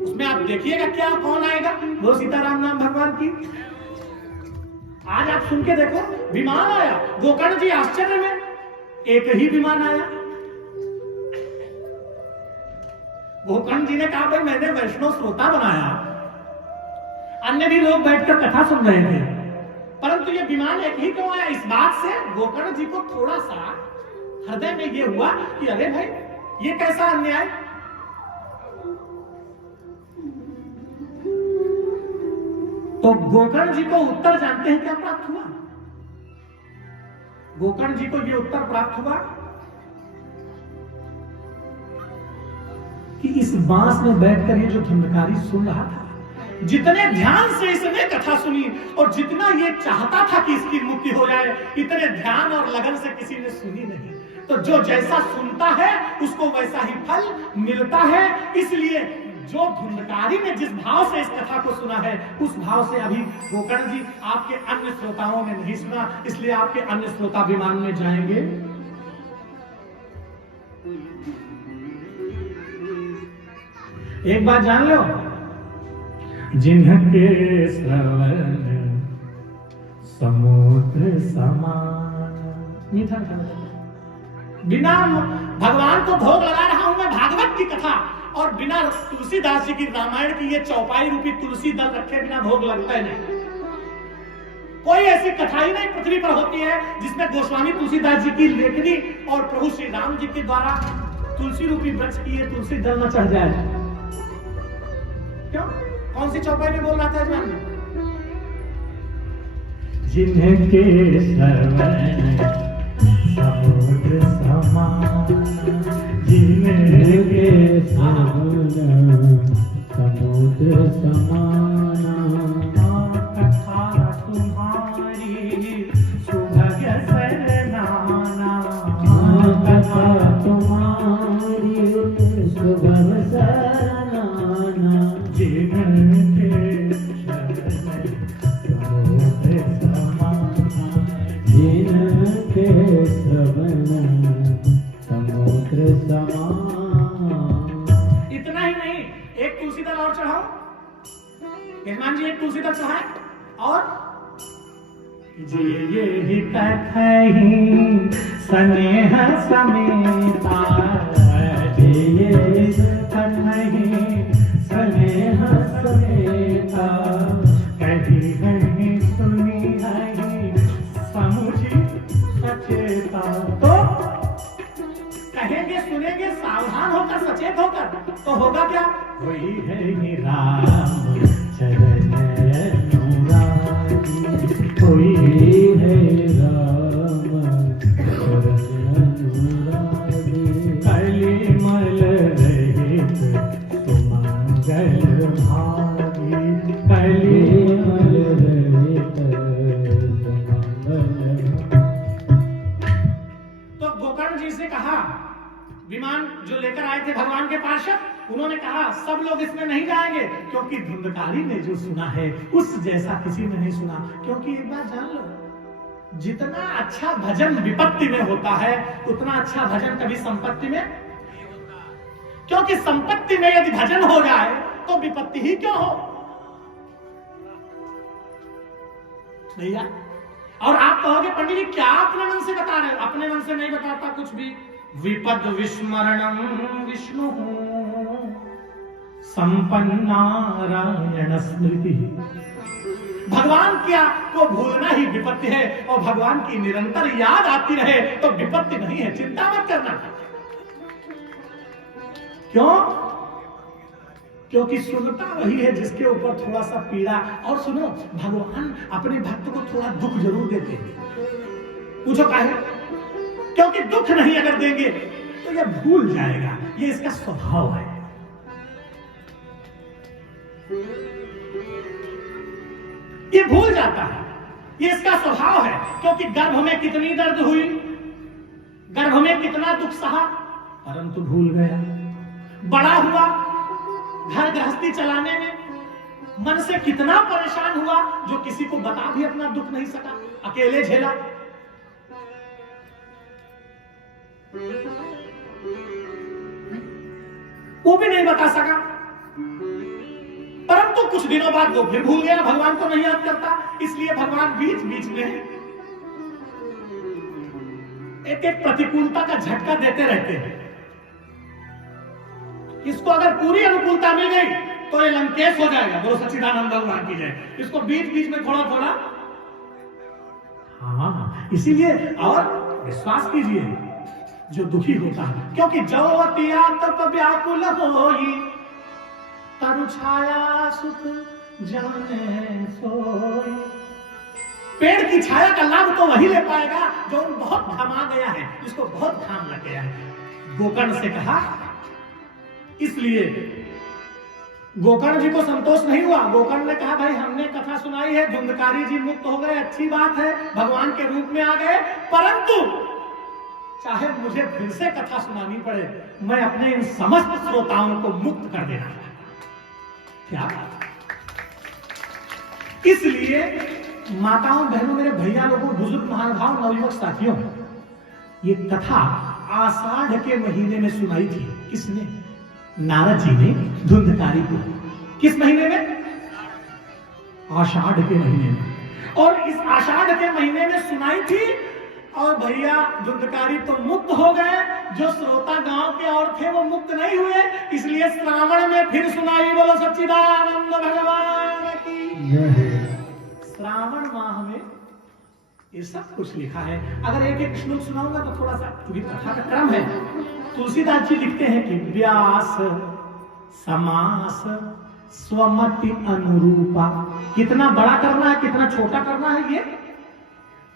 उसमें आप देखिएगा क्या कौन आएगा, वो सीताराम नाम भगवान की। आज आप सुन के देखो, विमान आया, गोकर्ण जी आश्चर्य में, एक ही विमान आया। गोकर्ण जी ने कहा भाई मैंने वैष्णव श्रोता बनाया, अन्य भी लोग बैठकर कथा सुन रहे थे, परंतु ये विमान एक ही क्यों आया? इस बात से गोकर्ण जी को थोड़ा सा हृदय में ये हुआ कि अरे भाई ये कैसा अन्याय। तो गोकर्ण जी को उत्तर जानते हैं क्या प्राप्त हुआ? गोकर्ण जी को यह उत्तर प्राप्त हुआ कि इस बांस में बैठकर ये जो धुंधकारी सुन रहा था, जितने ध्यान से इसने कथा सुनी और जितना ये चाहता था कि इसकी मुक्ति हो जाए, इतने ध्यान और लगन से किसी ने सुनी नहीं। तो जो जैसा सुनता है उसको वैसा ही फल मिलता है। इसलिए जो धुंधकारी ने जिस भाव से इस कथा को सुना है, उस भाव से अभी गोकर्ण जी आपके अन्य श्रोताओं ने नहीं सुना, इसलिए आपके अन्य श्रोता विमान में जाएंगे। एक बात जान लो, जिनके श्रवण समुद्र समान, मीठा बिना भगवान को भोग लगा रहा हूं मैं भागवत की कथा, और बिना तुलसीदास जी की रामायण की ये चौपाई रूपी तुलसी दल रखे बिना भोग लगता है नहीं। कोई ऐसी कथा ही नहीं पृथ्वी पर होती है जिसमें गोस्वामी तुलसीदास जी की लेखनी और प्रभु श्री राम जी के द्वारा तुलसी रूपी वृक्ष की ये तुलसी दल न चढ़ जाए। क्यों? कौन सी चौपाई में बोल रहा था जवान में? जिनके श्रवण समुद्र समान, जिनके श्रवण समुद्र समान, कथा तुम्हारी सुभग सरनाना, कथा तुम्हारी सुभग सरनाना, जिनके श्रवण समुद्र समान, जिनके श्रवण समुद्र समान। इतना ही नहीं, एक तुलसी दल और चढ़ाओ। यजमान जी एक तुलसी दल चढ़ाए और ये ही कथहि स्नेह समेता, ये कथहि स्नेह समेता, कही कही सुनी है समुझी सचेता। तो कहेंगे सुनेंगे सावधान होकर सचेत होकर, तो होगा क्या? वही है ही राम चरण अनुरागी, कोई है राम चरण अनुरागी, कलिमल रहित सुमंगल भागी, कलिमल रहित सुमंगल। तो गोकर्ण जी से कहा, विमान जो लेकर आए थे भगवान के पार्षद, उन्होंने कहा सब लोग इसमें नहीं जाएंगे, क्योंकि धुंधकारी ने जो सुना है उस जैसा किसी ने नहीं सुना। क्योंकि एक बात जान लो, जितना अच्छा भजन विपत्ति में होता है उतना अच्छा भजन कभी संपत्ति में नहीं होता। क्योंकि संपत्ति में यदि भजन हो जाए तो विपत्ति ही क्यों हो भैया। और आप कहोगे पंडित जी क्या अपने मन से बता रहे हो? अपने मन से नहीं बताता कुछ भी। विपद विस्मरणम विष्णु संपन्नारायण स्मृति, भगवान क्या को भूलना ही विपत्ति है, और भगवान की निरंतर याद आती रहे तो विपत्ति नहीं है। चिंता मत करना। क्यों? क्योंकि सुनता वही है जिसके ऊपर थोड़ा सा पीड़ा। और सुनो, भगवान अपने भक्त को थोड़ा दुख जरूर देते हैं। पूछो काहे? क्योंकि दुख नहीं अगर देंगे तो यह भूल जाएगा, ये इसका स्वभाव है। ये भूल जाता है, ये इसका स्वभाव है। क्योंकि गर्भ में कितनी दर्द हुई, गर्भ में कितना दुख सहा, परंतु भूल गया। बड़ा हुआ, घर गृहस्थी चलाने में मन से कितना परेशान हुआ, जो किसी को बता भी अपना दुख नहीं सका, अकेले झेला। वो भी नहीं बता सका। कुछ दिनों बाद वो फिर भूल गया, भगवान को नहीं याद करता। इसलिए भगवान बीच बीच में एक एक प्रतिकूलता का झटका देते रहते हैं। इसको अगर पूरी अनुकूलता मिल गई तो ये लंकेश हो जाएगा, बोलो सच्चिदानंद भगवान की जय। इसको बीच बीच में थोड़ा थोड़ा, हाँ, इसीलिए और विश्वास कीजिए जो दुखी होता है, क्योंकि जो अतिया तप व्याकुल होई तरु छाया सुख जाने सोई। पेड़ की छाया का लाभ तो वही ले पाएगा जो बहुत घामा गया है, जिसको बहुत घाम लग गया है। गोकर्ण से कहा, इसलिए गोकर्ण जी को संतोष नहीं हुआ। गोकर्ण ने कहा भाई हमने कथा सुनाई है, धुंधकारी जी मुक्त हो गए, अच्छी बात है, भगवान के रूप में आ गए, परंतु चाहे मुझे फिर से कथा सुनानी पड़े, मैं अपने इन समस्त श्रोताओं को मुक्त कर देना। क्या बात। इसलिए माताओं, बहनों, मेरे भैया लोगों, बुजुर्ग, महानुभाव, नवयुवक साथियों, ये कथा आषाढ़ के महीने में सुनाई थी। किसने? नारद जी ने धुंधकारी को। किस महीने में? आषाढ़ के महीने में। और इस आषाढ़ के महीने में सुनाई थी, और भैया धुंधकारी तो मुक्त हो गए, जो श्रोता गांव के और थे वो मुक्त नहीं हुए, इसलिए श्रावण में फिर सुनाई। बोलो सच्चिदानंद भगवान की। श्रावण माह में ये सब कुछ लिखा है। अगर एक एक श्लोक सुनाऊंगा तो थोड़ा सा, क्योंकि कथा का क्रम है। तुलसीदास जी लिखते हैं कि व्यास समास स्वमति अनुरूपा। कितना बड़ा करना है, कितना छोटा करना है, ये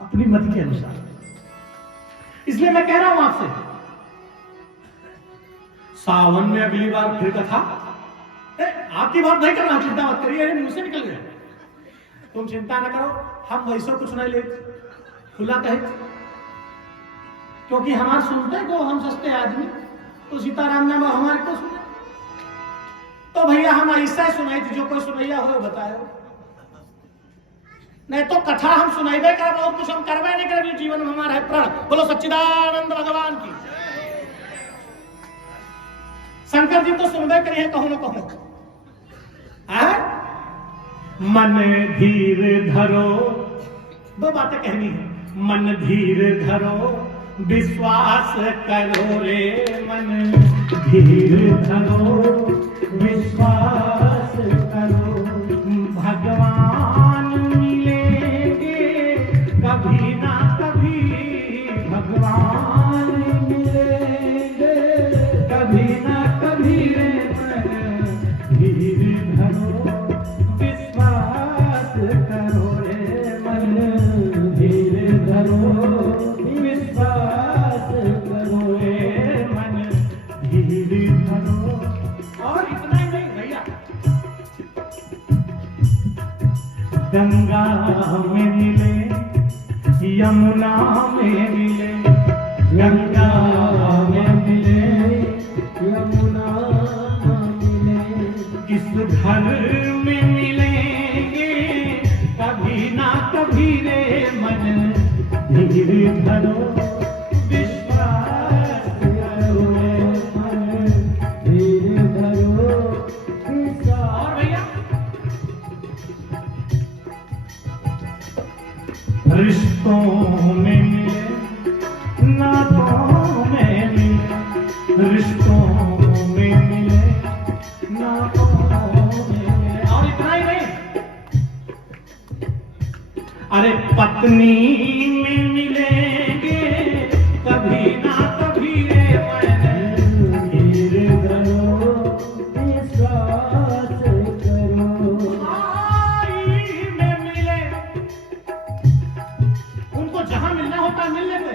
अपनी मति के अनुसार। इसलिए मैं कह रहा हूं आपसे, सावन में अगली बार फिर कथा। आपकी बात नहीं करना, चिंता मत करिए, मुंह से निकल गया। तुम चिंता न करो, हम वैसे कुछ नहीं ले, खुला कहे, क्योंकि हमारे सुनते को हम सस्ते आदमी, तो सीताराम नाम हमारे को सुने। तो भैया हम ऐसा सुनाई थी, जो कोई सुनैया हो बताओ, नहीं तो कथा हम सुनाइबे कर, और कुछ हम करबे नहीं कर, जीवन में हमारा है प्रण। बोलो सच्चिदानंद भगवान की। शंकर जी तो सुनबे करिए कहो न कहो। मन धीर धरो, दो बातें कहनी है। मन धीर धरो विश्वास करो रे, मन धीर धरो विश्वास करो, भगवान मिलेंगे कभी ना कभी, भगवान मिलेंगे कभी ना कभी रे, मन धीर धरो विश्वास करो रे, मन धीर धरो विश्वास करो रे, मन धीर धरो। और इतना ही नहीं भैया, गंगा में मिले, यमुना में मिले, गंगा में मिले, यमुना में मिले, किस घर में मिलेंगे कभी ना कभी रे, मन धीर धरो विश्वास करो रे, मन धीर धरो विश्वास। और भैया रिश्तों में मिले, नातों में मिले, रिश्तों में मिले, नातों में मिले। और इतना ही नहीं, अरे पत्नी में मिलेंगे कभी ना कभी रे, मन धीर धरो विश्वास करो। भाई में मिले, उनको जहां मिलना होता मिल लेते।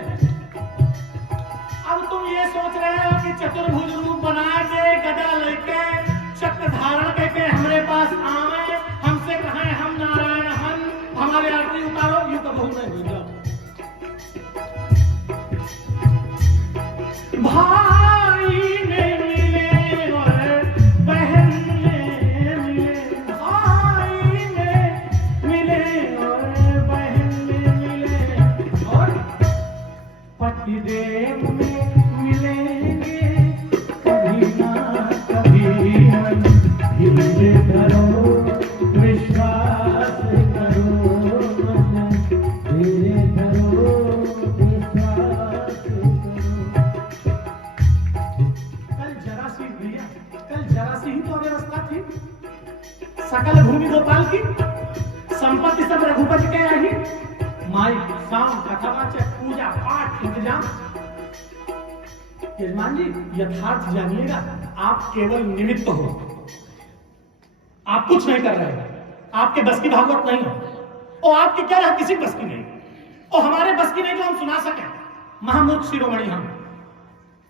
अब तुम ये सोच रहे हो कि चतुर्भुज रूप बना के गदा लेके चक्र धारण करके हमारे पास आवे, हमसे कहें हम नारायण, हम हमारे आरती उतारो, ये तो बहुत नहीं भूल जाओ। भाई में मिले और बहन में मिले, भाई में मिले और बहन में मिले, और पतिदेव में मिलेंगे कभी ना कभी, मन धीर धरो सकल भूमि गोपाल की, संपत्ति सब रघुपति के रही। माई शाम कथावाचक पूजा पाठ इंतजाम। यजमान जी यथार्थ जानिएगा, आप केवल निमित्त हो, आप कुछ नहीं कर रहे हो, आपके बस की भागवत नहीं हो, और आपकी क्या रहा किसी बस की नहीं, और हमारे बस की नहीं जो हम सुना सके, महामूर्ख शिरोमणि हम।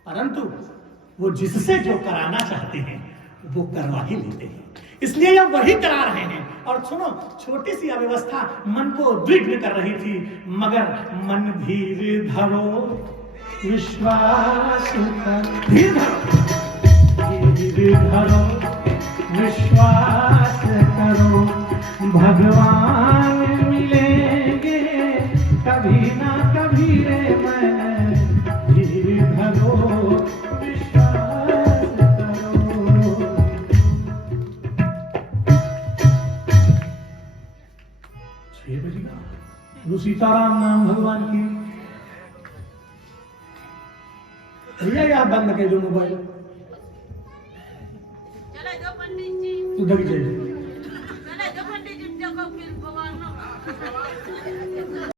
परंतु वो जिससे जो कराना चाहते हैं वो करवा ही लेते हैं, इसलिए यह वही करा रहे हैं। और सुनो, छोटी सी अव्यवस्था मन को उद्विग्न कर रही थी, मगर मन धीर धरो विश्वास करो, धीर धरो विश्वास करो, भगवान मिलेंगे कभी ना कभी रे मैं, धीर धरो विश्वास करो। छह बजेगा, गुरु सीताराम नाम भगवान की। भैया यार बंद कर दो मोबाइल, उधर जाइए।